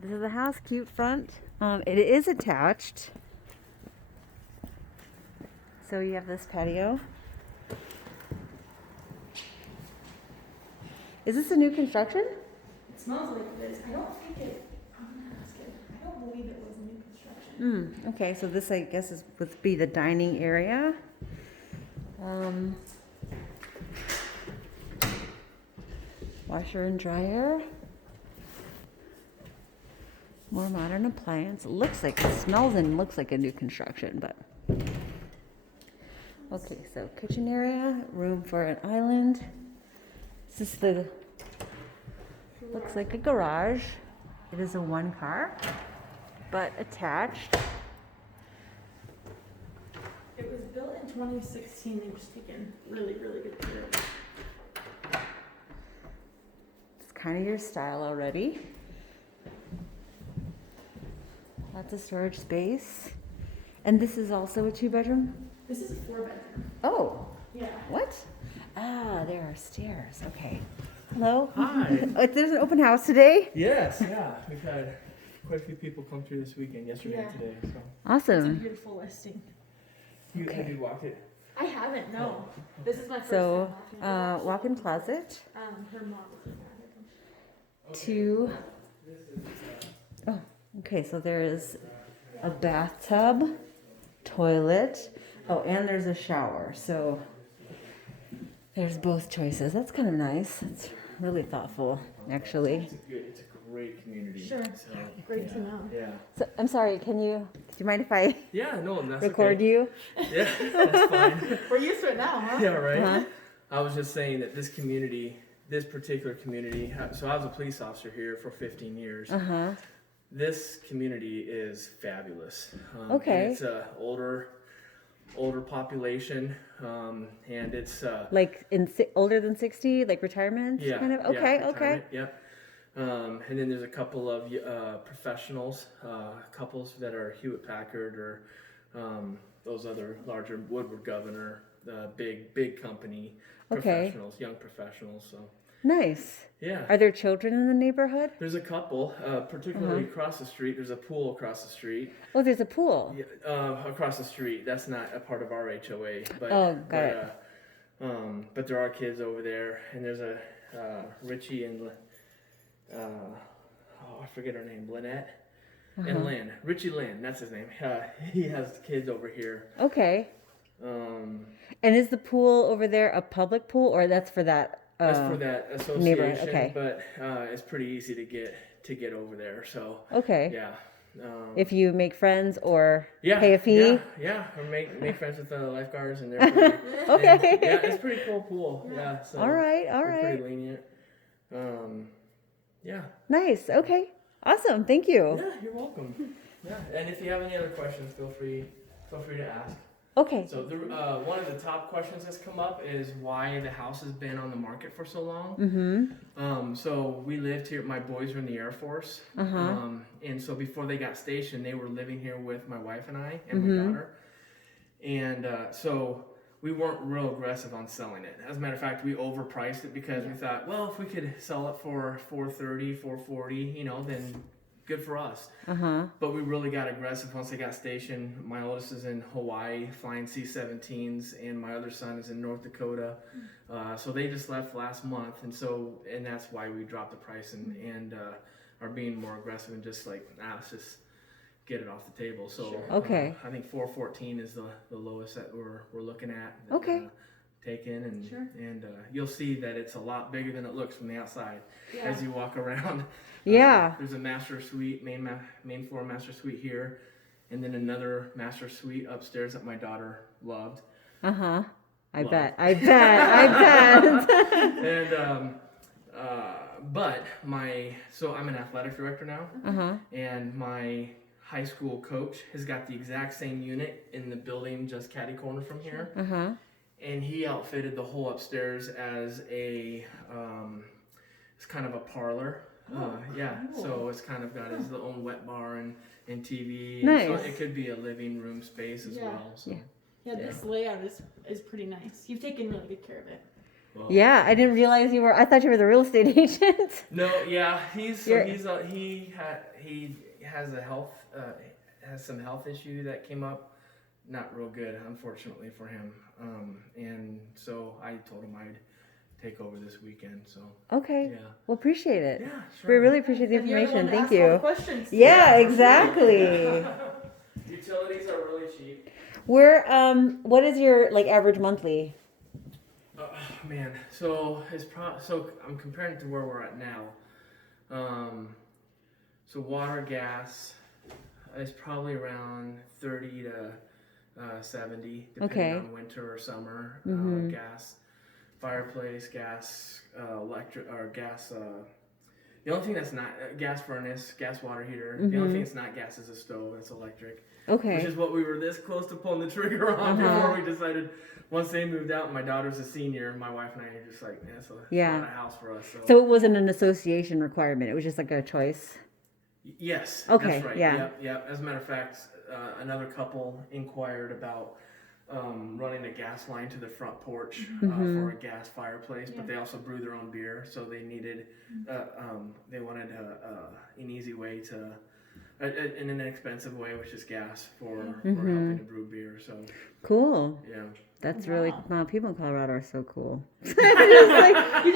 This is the house, cute front. It is attached. So you have this patio. Is this a new construction? It smells like it is. I don't think it. I'm gonna ask it. I don't believe it was new construction. Okay, so this I guess would be the dining area. Washer and dryer. More modern appliance. It smells and looks like a new construction, but. Okay, so kitchen area, room for an island. This is looks like a garage. It is a one car, but attached. It was built in 2016. It was taken really, really good care of. It's kind of your style already. Lots of storage space. And this is also a 2-bedroom? This is a 4-bedroom. Oh, Yeah. what? Ah, there are stairs. Okay. Hello? Hi. There's an open house today? Yes, yeah. We've had quite a few people come through this weekend, yesterday and Yeah. today. So It's a Awesome. beautiful listing. have Okay. you walked it? I haven't. No. This is my first So, time walking. walk-in closet. Her mom was in Two. Oh, okay. So there is a bathtub, toilet. Oh, and there's a shower. So there's both choices. That's kind of nice. It's really thoughtful, actually. It's a great community. Sure. So, Great yeah, to know. Yeah. So I'm sorry. Do you mind if I Yeah, no, that's record okay. you? Yeah, that's fine. We're used to it now, huh? Yeah, right. Uh-huh. I was just saying that this particular community, so I was a police officer here for 15 years. Uh-huh. This community is fabulous. Okay. And it's a older population, and it's Like older than 60, like retirement kind of? Okay, okay. retirement, Yep. And then there's a couple of professionals, couples that are Hewlett Packard or those other larger Woodward Governor, big company Okay. professionals, young professionals. So Nice. yeah. Are there children in the neighborhood? There's a couple, particularly across the street. There's a pool across the street. Oh, there's a pool. Yeah, across the street. That's not a part of our HOA, but Got it. but there are kids over there, and there's a Richie and I forget her name, Lynette and Lynn. Richie Lynn, that's his name. He has kids over here. Okay. Um, And is the pool over there a public pool, or that's for that? that's for that association, neighborhood, okay. but it's pretty easy to get over there. So Okay. yeah. If you make friends or Yeah, pay a fee. Yeah, or make friends with the lifeguards, and they're pretty, Okay. and, yeah, it's a pretty cool pool. Yeah, so All right. they're pretty lenient. Yeah. Nice. Okay. Awesome. Thank you. Yeah, you're welcome. Yeah, and if you have any other questions, feel free to ask. Okay. So one of the top questions that's come up is why the house has been on the market for so long. Mm-hmm. So we lived here. My boys were in the Air Force, and so before they got stationed, they were living here with my wife and I and my daughter, and so we weren't real aggressive on selling it. As a matter of fact, we overpriced it because we thought, well, if we could sell it for $430, $440, then good for us. But we really got aggressive once they got stationed. My oldest is in Hawaii flying C-17s, and my other son is in North Dakota. So they just left last month, and that's why we dropped the price and are being more aggressive and just like, let's just get it off the table. So Okay. I think 414 is the lowest that we're looking at. Okay. Taken and you'll see that it's a lot bigger than it looks from the outside as you walk around. Yeah. There's a master suite, main floor master suite here, and then another master suite upstairs that my daughter loved. I Love. bet. I bet. And but so I'm an athletic director now, and my high school coach has got the exact same unit in the building just catty corner from here. And he outfitted the whole upstairs as it's kind of a parlor. Cool. So it's kind of got his own wet bar and TV. Nice. So it could be a living room space as well. So. Yeah, this layout is pretty nice. You've taken really good care of it. Well, Yeah, I didn't realize you were. I thought you were the real estate agent. No, yeah, he You're- has a health has some health issue that came up, not real good, unfortunately for him. And so I told him I'd take over this weekend. So Okay. yeah, Well, appreciate it. yeah, We sure. really appreciate the And you're the information. one that Thank asked all the you. questions. Yeah, for sure. exactly. Utilities are really cheap. We're what is your like average monthly? Man, so so I'm comparing it to where we're at now. So water, gas is probably around 30 to 70, depending Okay. on winter or summer. Mhm. Gas, fireplace, gas, electric or gas. The only thing that's not gas furnace, gas water heater. The only thing that's not gas is a stove. That's electric. Okay. Which is what we were this close to pulling the trigger on before we decided. Once they moved out, and my daughter's a senior. My wife and I are just like, it's not a house for us. So it wasn't an association requirement. It was just like a choice. Yes. Okay, That's right. yeah. Yep. As a matter of fact, another couple inquired about running a gas line to the front porch for a gas fireplace, but they also brew their own beer, so they needed, they wanted an easy way to, in an inexpensive way, which is gas for helping to brew beer. So Cool. yeah. That's really wow. People in Colorado are so cool. You just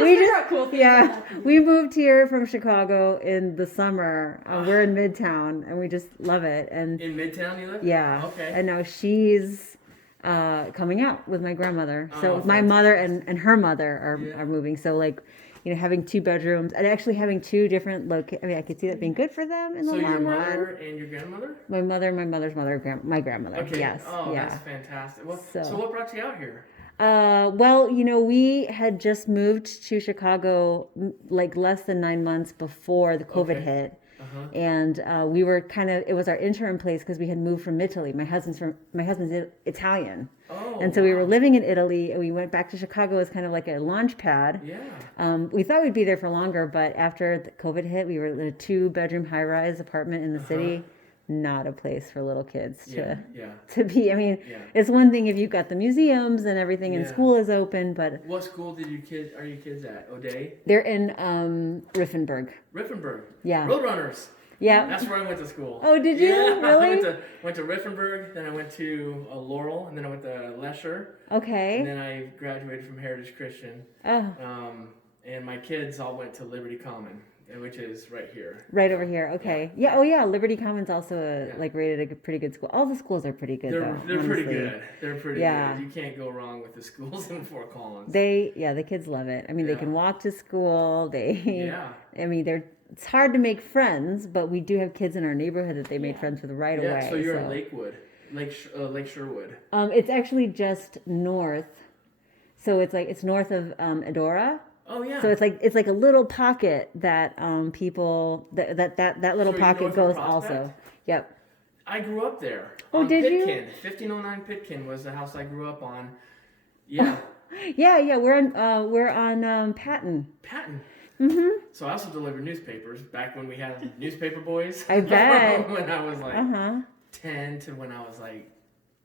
figure out cool things. Yeah, we moved here from Chicago in the summer. We're in Midtown, and we just love it. And In Midtown, you live? yeah, Okay. and now she's coming out with my grandmother. So Oh, my mother and her mother Yeah. are moving. So like, having 2 bedrooms and actually having 2 different I mean, I could see that being good for them in the So your long mother run. and your grandmother? My mother, my mother's mother, my grandmother. Okay. Yes. Oh, yeah. that's fantastic. Well, So- so what brought you out here? Well, we had just moved to Chicago like less than 9 months before the COVID Okay. hit. Uh-huh. And we were it was our interim place because we had moved from Italy. My husband's Italian. Oh. And so we were wow. living in Italy, and we went back to Chicago as kind of like a launch pad. Yeah. We thought we'd be there for longer, but after the COVID hit, we were in a 2-bedroom high-rise apartment in the city. Not a place for little kids Yeah. to be. I mean, Yeah. it's one thing if you've got the museums and everything and Yeah. school is open, but What school are your kids at? O'Day? they're in Riffenberg. Riffenberg. Yeah. Roadrunners. Yeah. That's where I went to school. Oh, did you? Yeah. Really? I went to Riffenberg, then I went to Laurel, and then I went to Lesher, and Okay. then I graduated from Heritage Christian. Oh, And my kids all went to Liberty Common, which is right here. right over here. Okay. Yeah. Oh, yeah. Liberty Common's also Yeah. rated a pretty good school. All the schools are pretty good, though. They're pretty honestly. good. They're pretty Yeah. good. You can't go wrong with the schools in Fort Collins. The kids love it. I mean, they Yeah. can walk to school. Yeah. I mean, it's hard to make friends, but we do have kids in our neighborhood that they made friends with right Yeah, away. so you're in Lakewood, Lake Sherwood. It's actually just north. So it's north of Edora. Oh yeah. So it's like a little pocket that people that little So you're pocket north of goes Prospect? also. Yep. I grew up there. Oh, on did you? Pitkin. 1509 Pitkin was the house I grew up on. Yeah. Yeah. We're on Patton. Patton. Mhm. So I also delivered newspapers back when we had newspaper boys. I bet. When I was like 10 to when I was like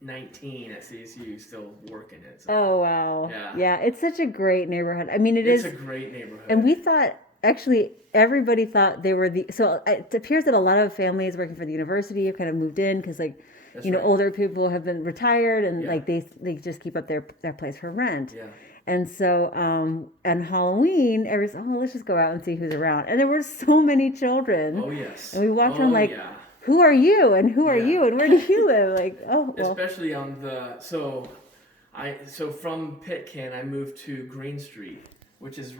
19 at CSU, still working it. So. Oh wow. Yeah. It's such a great neighborhood. I mean, It's a great neighborhood. And we thought, actually, everybody thought they were so it appears that a lot of families working for the university have kind of moved in because like, That's right. right. older people have been retired and Yeah. like they just keep up their place for rent. Yeah. And so, on Halloween, everyone's, let's just go out and see who's around. And there were so many children. Oh yes. And we walked around like, yeah. who are you? And who are Yeah. you? And where do you live? Like, oh, well. Especially on so from Pitkin I moved to Green Street, which is